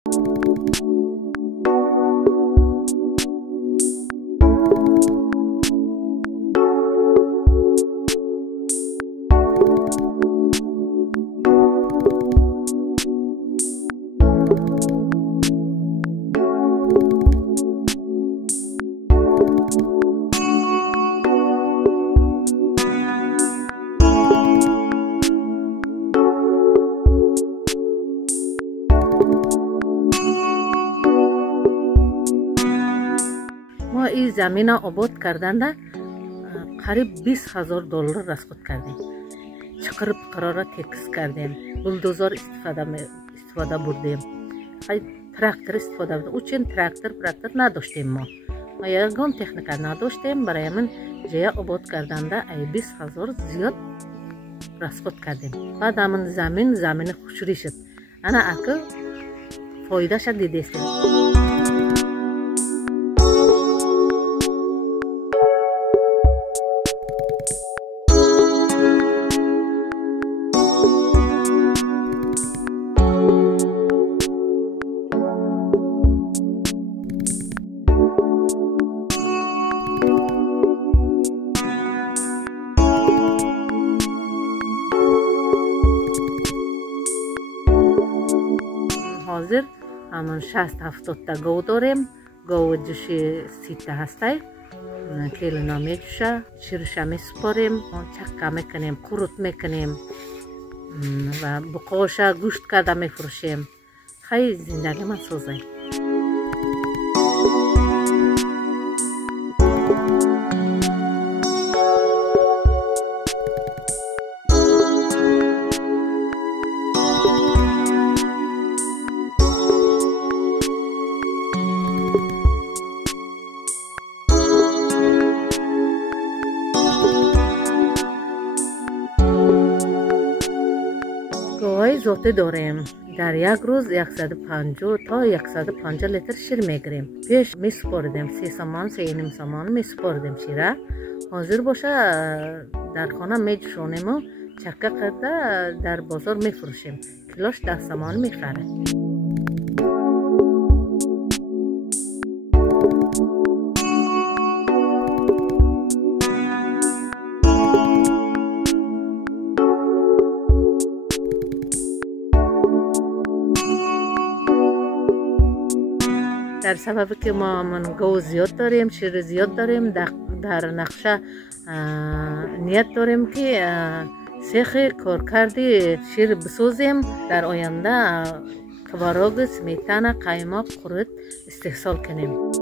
ما این زمین را آباد کردن قریب $20,000 расход کردیم. چقدر قرار را تکس کردیم، بلدوزر استفاده بردیم، تراکتور استفاده بردیم. او چند تراکتور نداشتیم. ما یگان تکنیک نداشتیم. برای من جای آباد کردن ای 20,000 زیاد расход کردیم. بعد همون زمین خوشوری شد. انا اکو فایده شد دیدستیم. حاضر همون 60-70 تا گاو داریم. گاو جوشی 30 تا هسته. کیلو نامی جوشه. شیرشه می سپاریم. چکه میکنیم، قروت میکنیم و بقاشه گوشت کرده میفروشیم. خیلی زندگی من سوزه. گاوهای ذاتی داریم. در یک روز 150 تا 150 لیتر شیر میگیریم. پیش میسپردیم 3 سامان 3.5 سامان میسپردیم شیره. حاضر باشه در خانه میجوشانیم و چکه کرده در بازار میفروشیم. کیلوش 10 سامان میخره. در سبب که ما گاو زیاد داریم، شیر زیاد داریم، در نقشه نیت داریم که سیخ کارکردی شیر بسازیم. در آینده تبراگ، سمیتان، قایماق، قروت استحصال کنیم.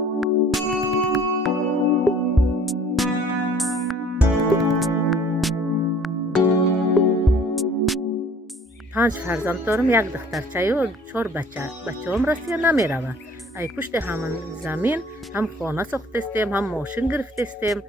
5 فرزند دارم. 1 دخترچه و 4 بچه. بچه هم راستی نمیروه. ای پشت همون زمین هم خانه ساختستیم، هم ماشین گرفتستیم.